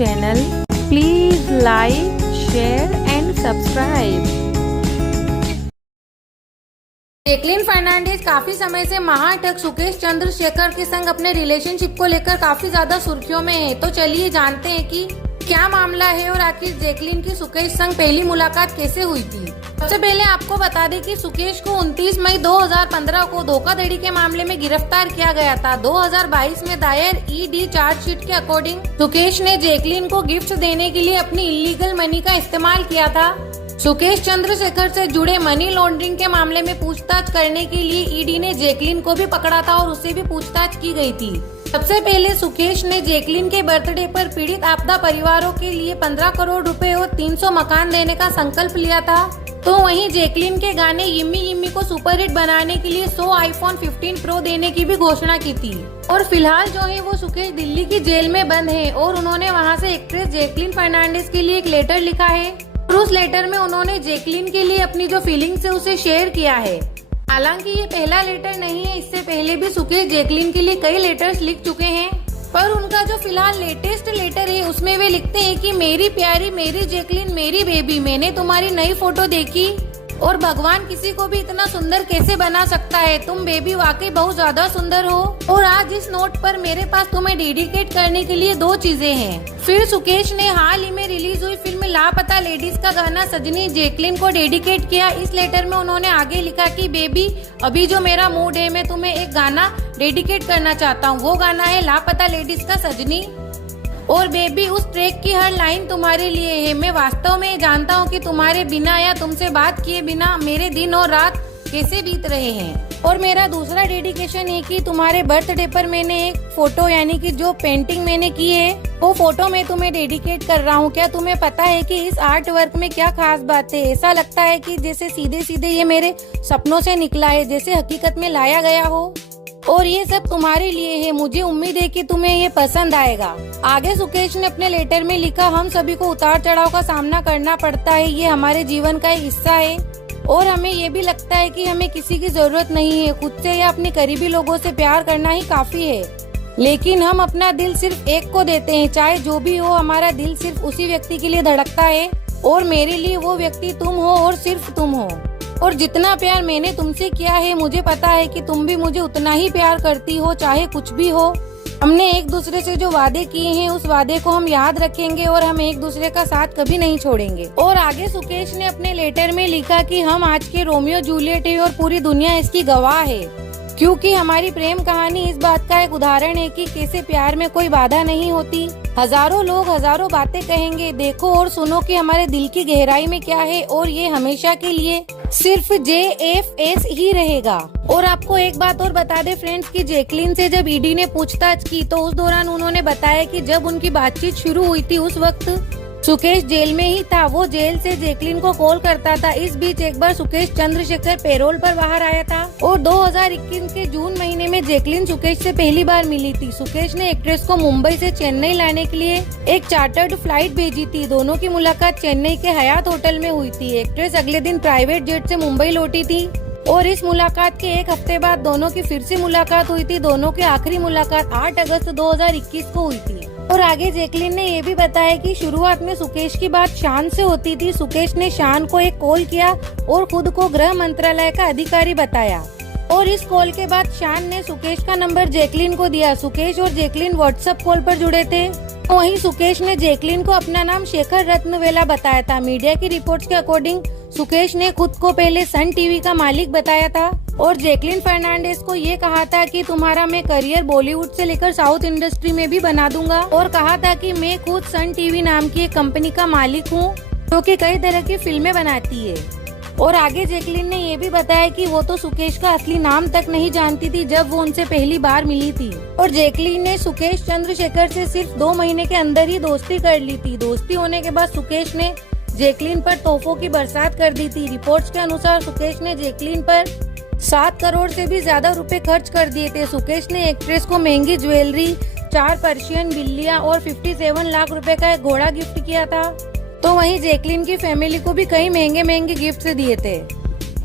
channel. Please like, share and subscribe. Jacqueline Fernandez काफी समय से महाठग सुकेश चंद्रशेखर के संग अपने रिलेशनशिप को लेकर काफी ज्यादा सुर्खियों में है। तो चलिए जानते हैं कि क्या मामला है और आखिर जैकलीन की सुकेश संग पहली मुलाकात कैसे हुई थी। सबसे पहले आपको बता दें कि सुकेश को 29 मई 2015 को धोखाधड़ी के मामले में गिरफ्तार किया गया था। 2022 में दायर ईडी चार्जशीट के अकॉर्डिंग सुकेश ने जैकलीन को गिफ्ट देने के लिए अपनी इलीगल मनी का इस्तेमाल किया था। सुकेश चंद्रशेखर से जुड़े मनी लॉन्ड्रिंग के मामले में पूछताछ करने के लिए ईडी ने जैकलीन को भी पकड़ा था और उससे भी पूछताछ की गई थी। सबसे पहले सुकेश ने जैकलीन के बर्थडे पर पीड़ित आपदा परिवारों के लिए 15 करोड़ रुपए और 300 मकान देने का संकल्प लिया था। तो वहीं जैकलीन के गाने यिम्मी यिम्मी को सुपरहिट बनाने के लिए 100 आईफोन 15 प्रो देने की भी घोषणा की थी। और फिलहाल जो है वो सुकेश दिल्ली की जेल में बंद है और उन्होंने वहां से एक्ट्रेस जैकलीन फर्नांडिस के लिए एक लेटर लिखा है और उस लेटर में उन्होंने जैकलीन के लिए अपनी जो फीलिंग्स है उसे शेयर किया है। हालांकि ये पहला लेटर नहीं है, इससे पहले भी सुकेश जैकलीन के लिए कई लेटर्स लिख चुके हैं, पर उनका जो फिलहाल लेटेस्ट लेटर है उसमें वे लिखते हैं कि मेरी प्यारी, मेरी जैकलीन, मेरी बेबी, मैंने तुम्हारी नई फोटो देखी और भगवान किसी को भी इतना सुंदर कैसे बना सकता है। तुम बेबी वाकई बहुत ज्यादा सुंदर हो और आज इस नोट पर मेरे पास तुम्हें डेडिकेट करने के लिए 2 चीजें हैं। फिर सुकेश ने हाल ही में रिलीज हुई फिल्म लापता लेडीज का गाना सजनी जैकलीन को डेडिकेट किया। इस लेटर में उन्होंने आगे लिखा कि बेबी, अभी जो मेरा मूड है, मैं तुम्हें एक गाना डेडिकेट करना चाहता हूँ। वो गाना है लापता लेडीज का सजनी और बेबी, उस ट्रैक की हर लाइन तुम्हारे लिए है। मैं वास्तव में जानता हूँ कि तुम्हारे बिना या तुमसे बात किए बिना मेरे दिन और रात कैसे बीत रहे हैं। और मेरा दूसरा डेडिकेशन है कि तुम्हारे बर्थडे पर मैंने एक फोटो यानी कि जो पेंटिंग मैंने की है वो फोटो मैं तुम्हें डेडिकेट कर रहा हूँ। क्या तुम्हें पता है कि इस आर्ट वर्क में क्या खास बात है? ऐसा लगता है कि जैसे सीधे सीधे ये मेरे सपनों से निकला है, जैसे हकीकत में लाया गया हो। और ये सब तुम्हारे लिए है। मुझे उम्मीद है कि तुम्हें ये पसंद आएगा। आगे सुकेश ने अपने लेटर में लिखा, हम सभी को उतार चढ़ाव का सामना करना पड़ता है, ये हमारे जीवन का एक हिस्सा है और हमें ये भी लगता है कि हमें किसी की जरूरत नहीं है। खुद से या अपने करीबी लोगों से प्यार करना ही काफी है, लेकिन हम अपना दिल सिर्फ एक को देते हैं। चाहे जो भी हो, हमारा दिल सिर्फ उसी व्यक्ति के लिए धड़कता है और मेरे लिए वो व्यक्ति तुम हो और सिर्फ तुम हो। और जितना प्यार मैंने तुमसे किया है, मुझे पता है कि तुम भी मुझे उतना ही प्यार करती हो, चाहे कुछ भी हो। हमने एक दूसरे से जो वादे किए हैं उस वादे को हम याद रखेंगे और हम एक दूसरे का साथ कभी नहीं छोड़ेंगे। और आगे सुकेश ने अपने लेटर में लिखा कि हम आज के रोमियो जूलियट है और पूरी दुनिया इसकी गवाह है, क्योंकि हमारी प्रेम कहानी इस बात का एक उदाहरण है कि कैसे प्यार में कोई बाधा नहीं होती। हजारों लोग हजारों बातें कहेंगे, देखो और सुनो कि हमारे दिल की गहराई में क्या है और ये हमेशा के लिए सिर्फ JFS ही रहेगा। और आपको एक बात और बता दे फ्रेंड्स कि जैकलीन से जब ईडी ने पूछताछ की तो उस दौरान उन्होंने बताया कि जब उनकी बातचीत शुरू हुई थी उस वक्त सुकेश जेल में ही था। वो जेल से जैकलीन को कॉल करता था। इस बीच एक बार सुकेश चंद्रशेखर पैरोल पर बाहर आया था और 2021 के जून महीने में जैकलीन सुकेश से पहली बार मिली थी। सुकेश ने एक्ट्रेस को मुंबई से चेन्नई लाने के लिए एक चार्टर्ड फ्लाइट भेजी थी। दोनों की मुलाकात चेन्नई के हयात होटल में हुई थी। एक्ट्रेस अगले दिन प्राइवेट जेट से मुंबई लौटी थी और इस मुलाकात के एक हफ्ते बाद दोनों की फिर से मुलाकात हुई थी। दोनों की आखिरी मुलाकात 8 अगस्त 2021 को हुई थी। और आगे जैकलीन ने ये भी बताया कि शुरुआत में सुकेश की बात शान से होती थी। सुकेश ने शान को एक कॉल किया और खुद को गृह मंत्रालय का अधिकारी बताया और इस कॉल के बाद शान ने सुकेश का नंबर जैकलीन को दिया। सुकेश और जैकलीन व्हाट्सएप कॉल पर जुड़े थे। वहीं सुकेश ने जैकलीन को अपना नाम शेखर रत्नवेला बताया था। मीडिया की रिपोर्ट्स के अकॉर्डिंग सुकेश ने खुद को पहले सन टीवी का मालिक बताया था और जैकलीन फर्नांडिस को ये कहा था कि तुम्हारा मैं करियर बॉलीवुड से लेकर साउथ इंडस्ट्री में भी बना दूंगा और कहा था कि मैं खुद सन टीवी नाम की एक कंपनी का मालिक हूँ जो कि कई तरह की फिल्में बनाती है। और आगे जैकलीन ने ये भी बताया कि वो तो सुकेश का असली नाम तक नहीं जानती थी जब वो उनसे पहली बार मिली थी और जैकलीन ने सुकेश चंद्रशेखर से सिर्फ 2 महीने के अंदर ही दोस्ती कर ली थी। दोस्ती होने के बाद सुकेश ने जैकलीन पर तोहफों की बरसात कर दी थी। रिपोर्ट्स के अनुसार सुकेश ने जैकलीन पर 7 करोड़ से भी ज्यादा रुपए खर्च कर दिए थे। सुकेश ने एक्ट्रेस को महंगी ज्वेलरी, 4 पर्शियन बिल्लियां और 57 लाख रुपए का एक घोड़ा गिफ्ट किया था। तो वहीं जैकलीन की फैमिली को भी कई महंगे गिफ्ट दिए थे।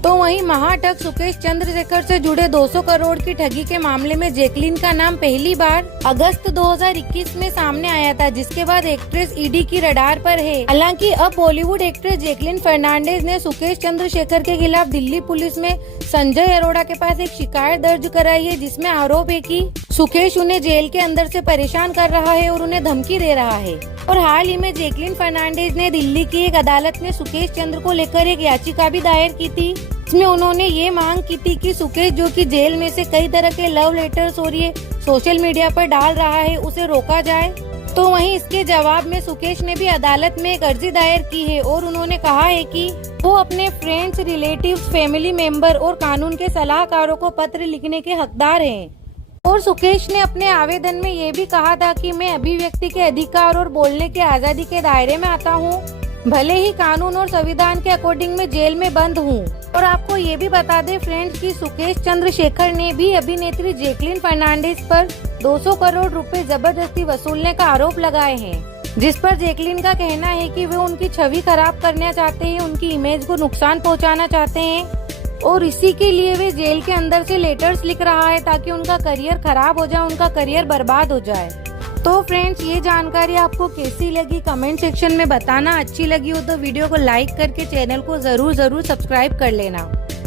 तो वहीं महाठग सुकेश चंद्रशेखर से जुड़े 200 करोड़ की ठगी के मामले में जैकलीन का नाम पहली बार अगस्त 2021 में सामने आया था, जिसके बाद एक्ट्रेस ईडी की रडार पर है। हालांकि अब बॉलीवुड एक्ट्रेस जैकलीन फर्नांडिस ने सुकेश चंद्रशेखर के खिलाफ दिल्ली पुलिस में संजय अरोड़ा के पास एक शिकायत दर्ज कराई है, जिसमें आरोप है कि सुकेश उन्हें जेल के अंदर से परेशान कर रहा है और उन्हें धमकी दे रहा है। और हाल ही में जैकलीन फर्नांडिस ने दिल्ली की एक अदालत में सुकेश चंद्र को लेकर एक याचिका भी दायर की थी, इसमें उन्होंने ये मांग की थी कि सुकेश, जो कि जेल में से कई तरह के लव लेटर्स और ये सोशल मीडिया पर डाल रहा है, उसे रोका जाए। तो वहीं इसके जवाब में सुकेश ने भी अदालत में एक अर्जी दायर की है और उन्होंने कहा है कि वो अपने फ्रेंड्स, रिलेटिव्स, फैमिली मेंबर और कानून के सलाहकारों को पत्र लिखने के हकदार हैं। और सुकेश ने अपने आवेदन में ये भी कहा था कि मैं अभिव्यक्ति के अधिकार और बोलने की आजादी के दायरे में आता हूँ, भले ही कानून और संविधान के अकॉर्डिंग मैं जेल में बंद हूँ। और आपको ये भी बता दें फ्रेंड्स कि सुकेश चंद्रशेखर ने भी अभिनेत्री जैकलीन फर्नांडिस पर 200 करोड़ रुपए जबरदस्ती वसूलने का आरोप लगाए हैं, जिस पर जैकलीन का कहना है कि वे उनकी छवि खराब करना चाहते हैं, उनकी इमेज को नुकसान पहुंचाना चाहते हैं और इसी के लिए वे जेल के अंदर से लेटर्स लिख रहा है ताकि उनका करियर खराब हो जाए, उनका करियर बर्बाद हो जाए। तो फ्रेंड्स, ये जानकारी आपको कैसी लगी कमेंट सेक्शन में बताना। अच्छी लगी हो तो वीडियो को लाइक करके चैनल को जरूर सब्सक्राइब कर लेना।